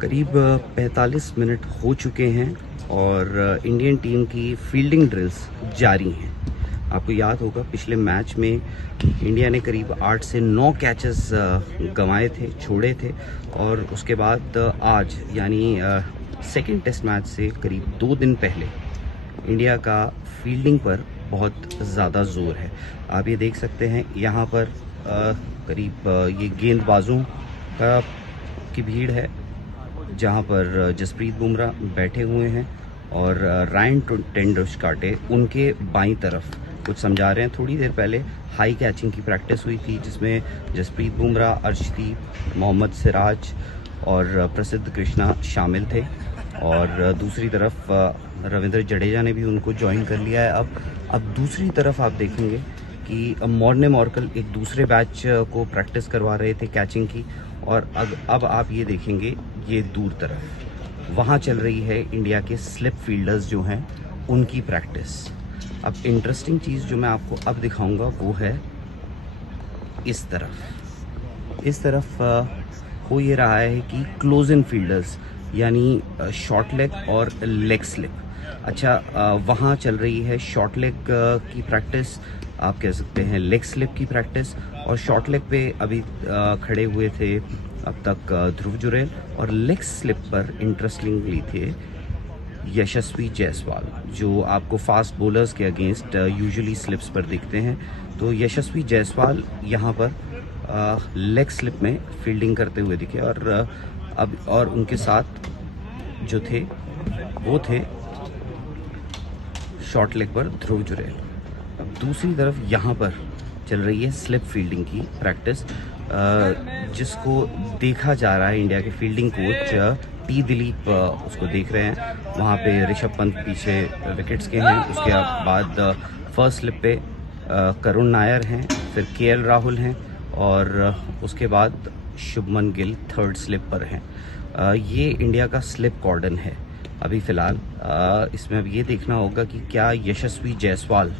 करीब 45 मिनट हो चुके हैं और इंडियन टीम की फील्डिंग ड्रिल्स जारी हैं। आपको याद होगा पिछले मैच में इंडिया ने करीब 8 से 9 कैचेस गंवाए थे, छोड़े थे, और उसके बाद आज यानी सेकंड टेस्ट मैच से करीब 2 दिन पहले इंडिया का फील्डिंग पर बहुत ज़्यादा जोर है। आप ये देख सकते हैं यहाँ पर करीब ये गेंदबाजों की भीड़ है, जहाँ पर जसप्रीत बुमराह बैठे हुए हैं और रायन टेंडुलकर उनके बाईं तरफ कुछ समझा रहे हैं। थोड़ी देर पहले हाई कैचिंग की प्रैक्टिस हुई थी, जिसमें जसप्रीत बुमराह, अर्शदीप, मोहम्मद सिराज और प्रसिद्ध कृष्णा शामिल थे, और दूसरी तरफ रविंद्र जडेजा ने भी उनको ज्वाइन कर लिया है। अब दूसरी तरफ आप देखेंगे कि मॉर्ने मॉर्कल एक दूसरे बैच को प्रैक्टिस करवा रहे थे कैचिंग की, और अब आप ये देखेंगे ये दूर तरफ वहाँ चल रही है इंडिया के स्लिप फील्डर्स जो हैं उनकी प्रैक्टिस। अब इंटरेस्टिंग चीज़ जो मैं आपको अब दिखाऊंगा वो है इस तरफ हो ये रहा है कि क्लोज इन फील्डर्स यानी शॉर्ट लेग और लेग स्लिप। अच्छा, वहाँ चल रही है शॉर्ट लेग की प्रैक्टिस, आप कह सकते हैं लेग स्लिप की प्रैक्टिस, और शॉर्ट लेग पे अभी खड़े हुए थे अब तक ध्रुव जुरैल, और लेग स्लिप पर इंटरेस्टिंगली थे यशस्वी जायसवाल, जो आपको फास्ट बॉलर्स के अगेंस्ट यूजुअली स्लिप्स पर दिखते हैं। तो यशस्वी जायसवाल यहाँ पर लेग स्लिप में फील्डिंग करते हुए दिखे, और उनके साथ जो थे वो थे शॉर्ट लेग पर ध्रुव जुरैल। अब दूसरी तरफ यहाँ पर चल रही है स्लिप फील्डिंग की प्रैक्टिस, जिसको देखा जा रहा है इंडिया के फील्डिंग कोच टी दिलीप उसको देख रहे हैं। वहाँ पे ऋषभ पंत पीछे विकेट्स के हैं, उसके बाद फर्स्ट स्लिप पे करुण नायर हैं, फिर केएल राहुल हैं, और उसके बाद शुभमन गिल थर्ड स्लिप पर हैं। ये इंडिया का स्लिप कॉर्डन है अभी फ़िलहाल। इसमें अब ये देखना होगा कि क्या यशस्वी जायसवाल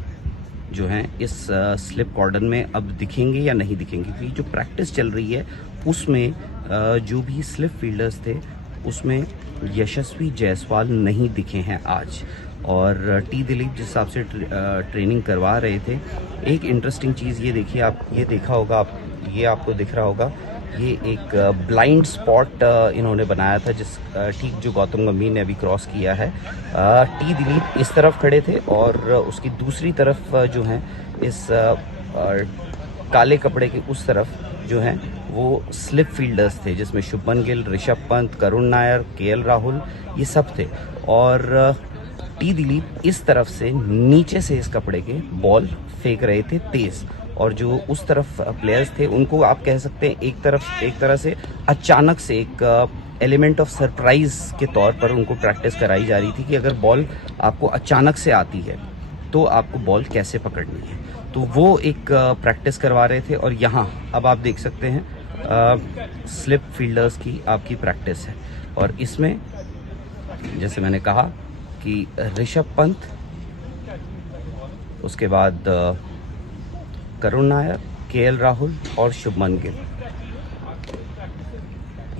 जो हैं इस स्लिप कॉर्डन में अब दिखेंगे या नहीं दिखेंगे, क्योंकि जो प्रैक्टिस चल रही है उसमें जो भी स्लिप फील्डर्स थे उसमें यशस्वी जायसवाल नहीं दिखे हैं आज। और टी दिलीप जिस हिसाब से ट्रेनिंग करवा रहे थे, एक इंटरेस्टिंग चीज़ ये देखिए, आप ये देखा होगा, आप ये आपको दिख रहा होगा, ये एक ब्लाइंड स्पॉट इन्होंने बनाया था, जिस ठीक जो गौतम गंभीर ने अभी क्रॉस किया है। टी दिलीप इस तरफ खड़े थे और उसकी दूसरी तरफ जो हैं इस काले कपड़े के उस तरफ जो हैं वो स्लिप फील्डर्स थे, जिसमें शुभमन गिल, ऋषभ पंत, करुण नायर, केएल राहुल ये सब थे, और टी दिलीप इस तरफ से नीचे से इस कपड़े के बॉल फेंक रहे थे तेज, और जो उस तरफ प्लेयर्स थे उनको आप कह सकते हैं एक तरह से अचानक से एक एलिमेंट ऑफ सरप्राइज के तौर पर उनको प्रैक्टिस कराई जा रही थी कि अगर बॉल आपको अचानक से आती है तो आपको बॉल कैसे पकड़नी है। तो वो एक प्रैक्टिस करवा रहे थे, और यहाँ अब आप देख सकते हैं स्लिप फील्डर्स की आपकी प्रैक्टिस है, और इसमें जैसे मैंने कहा कि ऋषभ पंत, उसके बाद करुण नायर, केएल राहुल और शुभमन गिल,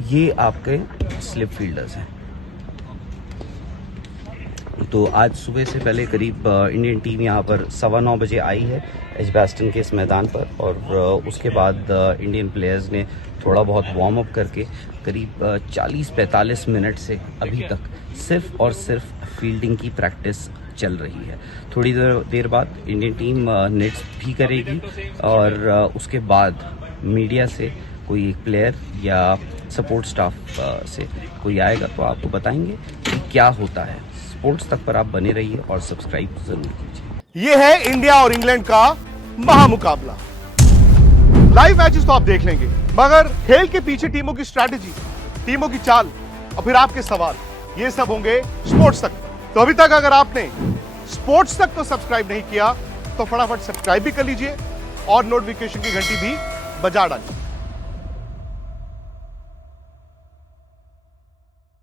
ये आपके स्लिप फील्डर्स हैं। तो आज सुबह से पहले करीब इंडियन टीम यहाँ पर 9:15 बजे आई है एजबैस्टन के इस मैदान पर, और उसके बाद इंडियन प्लेयर्स ने थोड़ा बहुत वार्म अप करके करीब 40-45 मिनट से अभी तक सिर्फ और सिर्फ फील्डिंग की प्रैक्टिस चल रही है। थोड़ी देर बाद इंडियन टीम नेट्स भी करेगी, और उसके बाद मीडिया से कोई एक प्लेयर या सपोर्ट स्टाफ से कोई आएगा तो आपको बताएंगे कि क्या होता है। स्पोर्ट्स तक पर आप बने रहिए और सब्सक्राइब जरूर कीजिए। ये है इंडिया और इंग्लैंड का महामुकाबला। लाइव मैचेस तो आप देख लेंगे, मगर खेल के पीछे टीमों की स्ट्रैटेजी, टीमों की चाल और फिर आपके सवाल, ये सब होंगे स्पोर्ट्स तक। तो अभी तक अगर आपने स्पोर्ट्स तक को सब्सक्राइब नहीं किया तो फटाफट सब्सक्राइब भी कर लीजिए और नोटिफिकेशन की घंटी भी बजा डालिए।